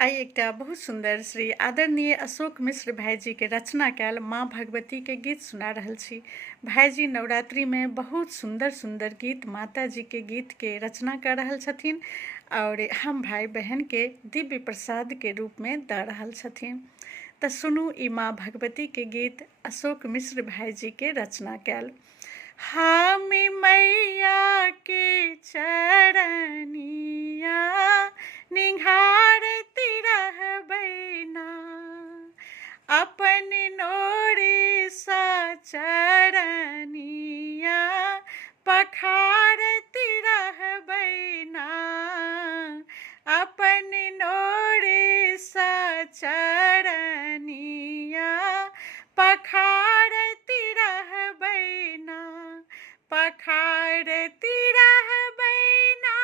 आई एकटा बहुत सुंदर श्री आदरणीय अशोक मिश्र भाईजी के रचना कैल माँ भगवती के गीत सुना रहल छी। भाईजी नवरात्रि में बहुत सुंदर सुंदर गीत माता जी के गीत के रचना कर रहल छथिन और हम भाई बहन के दिव्य प्रसाद के रूप में द रहल छथिन। तो सुनू ई माँ भगवती के गीत अशोक मिश्र भाईजी के रचना कैल। हम मैया के चरनिया निहारती रहबै ना, अपन नोरी सा चरनिया पखारती रहबै ना, अपन नोरी सा चरनिया पखारती रहबै ना, पखारती रहबै ना,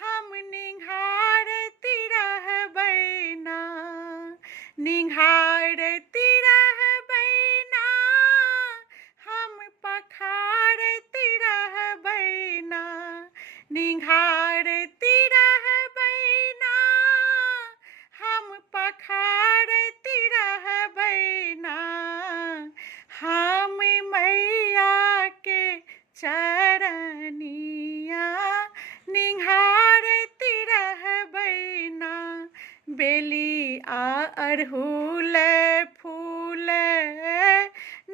हम निहारती रहबै ना, निहारती रहबै ना, हम पखारती रहबै ना, निहारती रहबै ना, हम पखारती रहबै ना, हम मैया के चरनिया निहारती रहबै ना, बेली आ अड़हुल फूल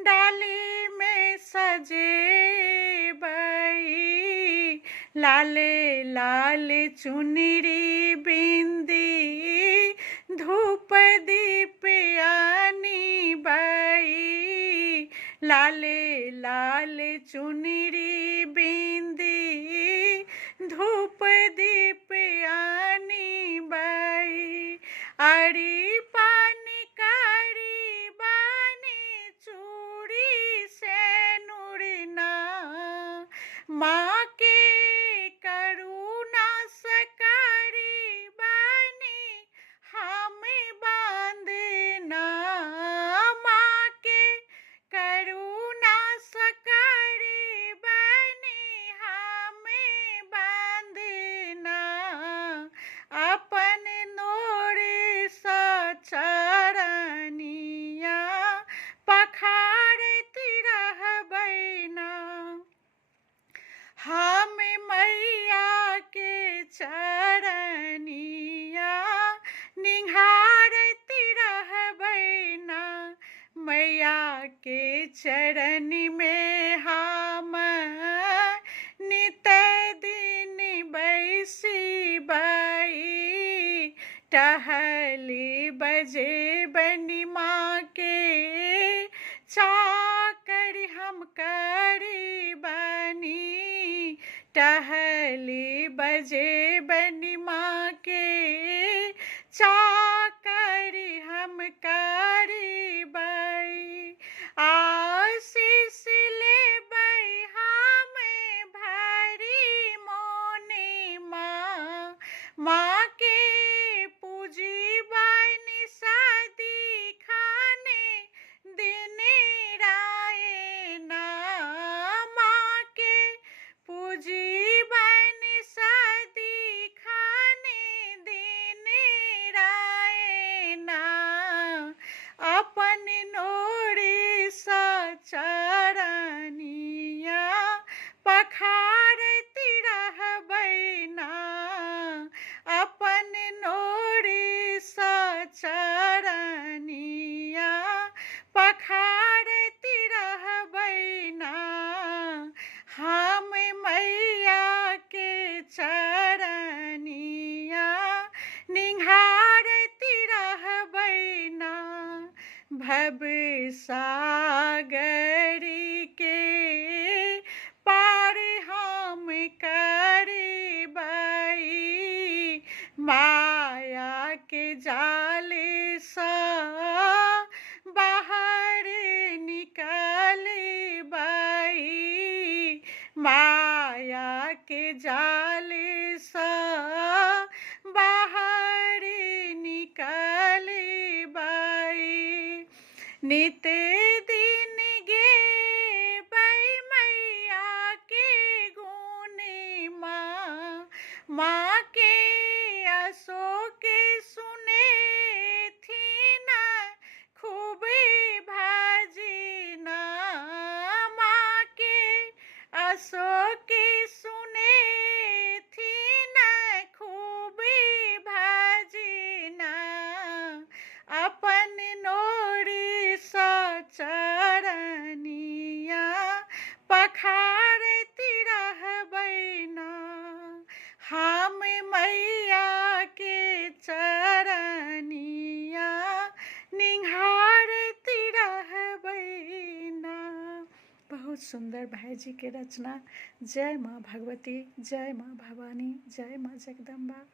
डाली में सजेबै, लाले लाल चुनरी बिंदी धूप दीप आनिबै, लाले लाल चुनरी बिंदी धूप दीप आनिबै, आरी पानी कारी बानी चूड़ी से नुरना, माँ के करुणा सकारी बानी हम बांधना, माँ के करुणा सकारी बानी हम बांधना, अपन नोरी सा चरनिया पखारती रहबै ना, हम मैया के चरनिया निहारती रहबै ना, मैया के चरण में हम नित दिन बैसिबै, टहली बजेबनि माँ के चाकर हम करीबनी, टहली बजेबनि माँ के चाकर हम करीबै, आशीष लेबै हम भरी मोने माँ, माँ के पूजिबनि सदिखन दिन रायना, माँ के पूजिबनि सदिखन दिन रायना, अपन नोरी सा चरनिया पखारती रहबै ना, अपन नोरी सा चरनिया पखारती रहबै ना, हम मैया के चरनिया निहारती रहबै ना, भव सागरी के पार हम करबै, माया के जाल सा बाहर निकलबै, माया के जाल सा बाहर निकलबै, नित दिन गेबै मैया के गुण माँ, माँ के अशोक सुने थी ना खूबी भाजी ना, माँ के असो की सुने थी ना खूबी भाजी ना, अपन नोरी सा चरनिया पखारती रहबै ना, हम मैया के चरनिया निहारती रहबै ना। बहुत सुंदर भाईजी के रचना। जय माँ भगवती, जय माँ भवानी, जय माँ जगदम्बा।